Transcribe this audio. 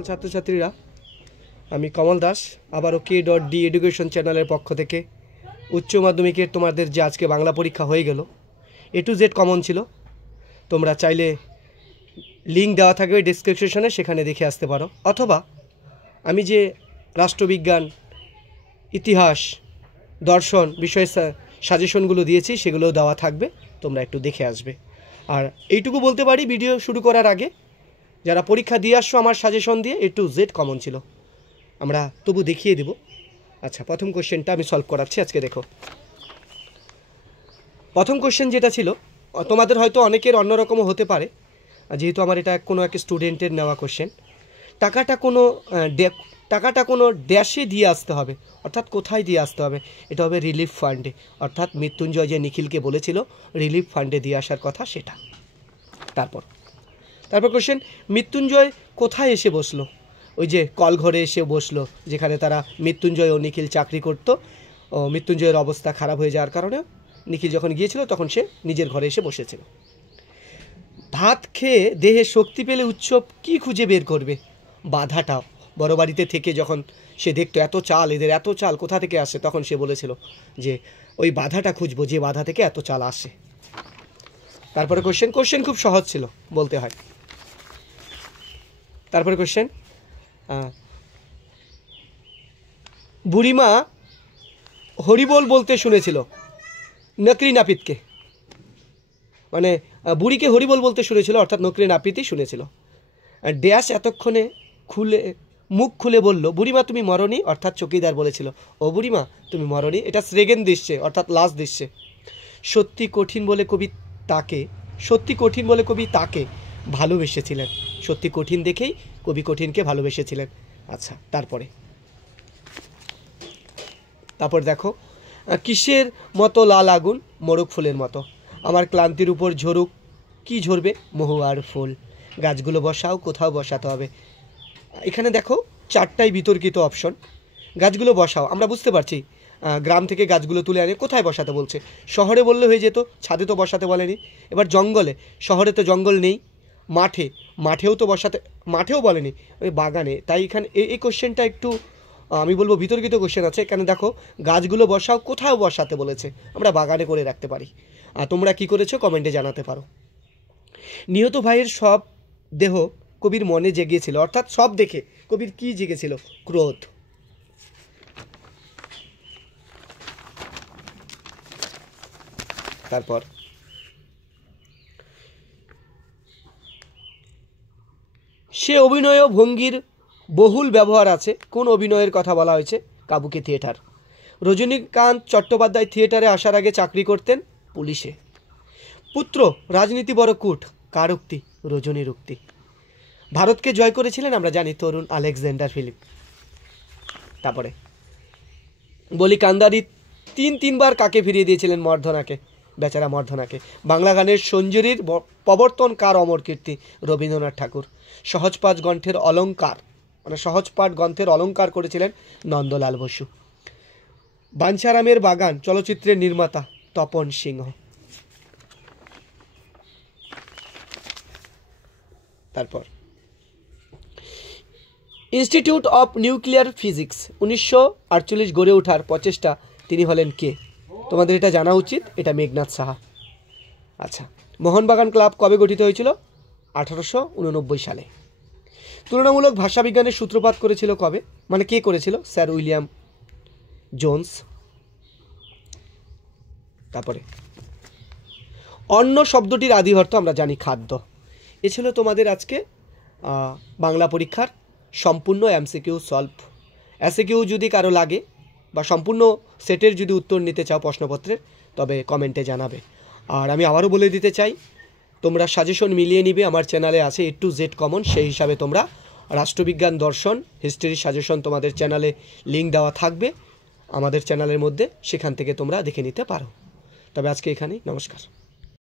সকল ছাত্রছাত্রীরা, আমি কমল দাস আবারও K.D এডুকেশন চ্যানেলের পক্ষ থেকে উচ্চ মাধ্যমিকের তোমাদের যে আজকে বাংলা পরীক্ষা হয়ে গেল, A to Z কমন ছিল। তোমরা চাইলে লিঙ্ক দেওয়া থাকবে ডেসক্রিপশনে, সেখানে দেখে আসতে পারো, অথবা আমি যে রাষ্ট্রবিজ্ঞান, ইতিহাস, দর্শন বিষয়ে সাজেশনগুলো দিয়েছি সেগুলোও দেওয়া থাকবে, তোমরা একটু দেখে আসবে। আর এইটুকু বলতে পারি, ভিডিও শুরু করার আগে যারা পরীক্ষা দিয়ে আসছো আমার সাজেশন দিয়ে A to Z কমন ছিল, আমরা তবু দেখিয়ে দেব। আচ্ছা, প্রথম কোশ্চেনটা আমি সলভ করাচ্ছি আজকে। দেখো, প্রথম কোশ্চেন যেটা ছিল, তোমাদের হয়তো অনেকের অন্যরকমও হতে পারে, যেহেতু আমার এটা কোনো এক স্টুডেন্টের নেওয়া কোশ্চেন। টাকাটা কোনো ড্যাশে দিয়ে আসতে হবে, অর্থাৎ কোথায় দিয়ে আসতে হবে? এটা হবে রিলিফ ফান্ডে, অর্থাৎ মৃত্যুঞ্জয় যে নিখিলকে বলেছিল রিলিফ ফান্ডে দিয়ে আসার কথা, সেটা। তারপর কোশ্চেন, মৃত্যুঞ্জয় কোথায় এসে বসলো? ওই যে কল ঘরে এসে বসলো, যেখানে তারা মৃত্যুঞ্জয় ও নিখিল চাকরি করত। ও মৃত্যুঞ্জয়ের অবস্থা খারাপ হয়ে যাওয়ার কারণে নিখিল যখন গিয়েছিল তখন সে নিজের ঘরে এসে বসেছিল। ভাত খেয়ে দেহে শক্তি পেলে উৎসব কি খুঁজে বের করবে? বাধাটা। বড় বাড়িতে থেকে যখন সে দেখতো এত চাল, এদের এত চাল কোথা থেকে আসে, তখন সে বলেছিল যে ওই বাধাটা খুঁজবো, যে বাধা থেকে এত চাল আসে। তারপরে কোশ্চেন খুব সহজ ছিল বলতে হয়। তারপরে কোশ্চেন, বুড়িমা হরিবোল বলতে শুনেছিল নকরি নাপিতকে, মানে বুড়িকে হরিবোল বলতে শুনেছিল, অর্থাৎ নকরি নাপিতই শুনেছিল। ড্যাশ এতক্ষণে মুখ খুলে বলল, বুড়িমা তুমি মরনি, অর্থাৎ চকিদার বলেছিল ও বুড়িমা তুমি মরনি। এটা সেকেন্ড দৃশ্যে, অর্থাৎ লাস্ট দৃশ্যে। সত্যি কঠিন বলে কবি তাকে ভালোবেসেছিলেন। সত্যি কঠিন দেখেই কবি কঠিনকে ভালোবেসেছিলেন। আচ্ছা, তারপর দেখো, কিসের মতো লাল আগুন? মোরগ ফুলের মতো। আমার ক্লান্তির উপর ঝরুক, কি ঝরবে? মহুয়ার ফুল। গাছগুলো বসাও, কোথাও বসাতে হবে। এখানে দেখো চারটাই বিতর্কিত অপশন। গাছগুলো বসাও, আমরা বুঝতে পারছি গ্রাম থেকে গাছগুলো তুলে আনে কোথায় বসাতে বলছে। শহরে বললে হয়ে যেত, ছাদে তো বসাতে বলেনি। এবার জঙ্গলে, শহরে তো জঙ্গল নেই। মাঠেও বলেনি, ওই বাগানে। তাই এখানে এই কোশ্চেনটা একটু আমি বলবো বিতর্কিত কোশ্চেন আছে। এখানে দেখো গাছগুলো বসাও, কোথাও বসাতে বলেছে, আমরা বাগানে করে রাখতে পারি। আর তোমরা কি করেছো কমেন্টে জানাতে পারো। নিহত ভাইয়ের সব দেহ কবির মনে জেগেছিল, অর্থাৎ সব দেখে কবির কি জেগেছিল? ক্রোধ। তারপর সে অভিনয় ভঙ্গির বহুল ব্যবহার আছে। কোন অভিনয়ের কথা বলা হয়েছে? কাবুকি থিয়েটার। রজনীকান্ত চট্টোপাধ্যায় থিয়েটারে আসার আগে চাকরি করতেন পুলিশে। পুত্র রাজনীতি বড় কূট, কার উক্তি? রজনীর উক্তি। ভারতকে জয় করেছিলেন আমরা জানি তরুণ আলেকজান্ডার ফিলিপ। তারপরে বলি, কান্দারি তিনবার কাকে ফিরিয়ে দিয়েছিলেন? মর্ধনাকে, বেচারা মর্ধনাকে। বাংলা গানের সঞ্জুরির প্রবর্তন কার অমর কীর্তি? রবীন্দ্রনাথ ঠাকুর। সহজপাঠ গ্রন্থের অলঙ্কার করেছিলেন নন্দলাল বসু। বাঞ্ছারামের বাগান চলচ্চিত্রের নির্মাতা তপন সিংহ। তারপর ইনস্টিটিউট অফ নিউক্লিয়ার ফিজিক্স 1948 গড়ে ওঠার প্রচেষ্টা তিনি হলেন কে? তোমাদের এটা জানা উচিত, এটা মেঘনাথ সাহা। আচ্ছা, মোহনবাগান ক্লাব কবে গঠিত হয়েছিল? 1889 সালে। তুলনামূলক ভাষাবিজ্ঞানের সূত্রপাত করেছিল কবে, মানে কে করেছিল? Sir William Jones. তারপরে অন্ন শব্দটির আদি অর্থ আমরা জানি খাদ্য। এ ছিল তোমাদের আজকে বাংলা পরীক্ষার সম্পূর্ণ এমসিকিউ সলভ। এসিকিউ যদি কারো লাগে বা সম্পূর্ণ সেটের যদি উত্তর নিতে চাও প্রশ্নপত্রের, তবে কমেন্টে জানাবে। আর আমি আবারও বলে দিতে চাই, তোমরা সাজেশন মিলিয়ে নিবে, আমার চ্যানেলে আছে A to Z কমন, সেই হিসাবে তোমরা রাষ্ট্রবিজ্ঞান, দর্শন, হিস্ট্রির সাজেশন তোমাদের চ্যানেলে লিঙ্ক দেওয়া থাকবে আমাদের চ্যানেলের মধ্যে, সেখান থেকে তোমরা দেখে নিতে পারো। তবে আজকে এখানেই, নমস্কার।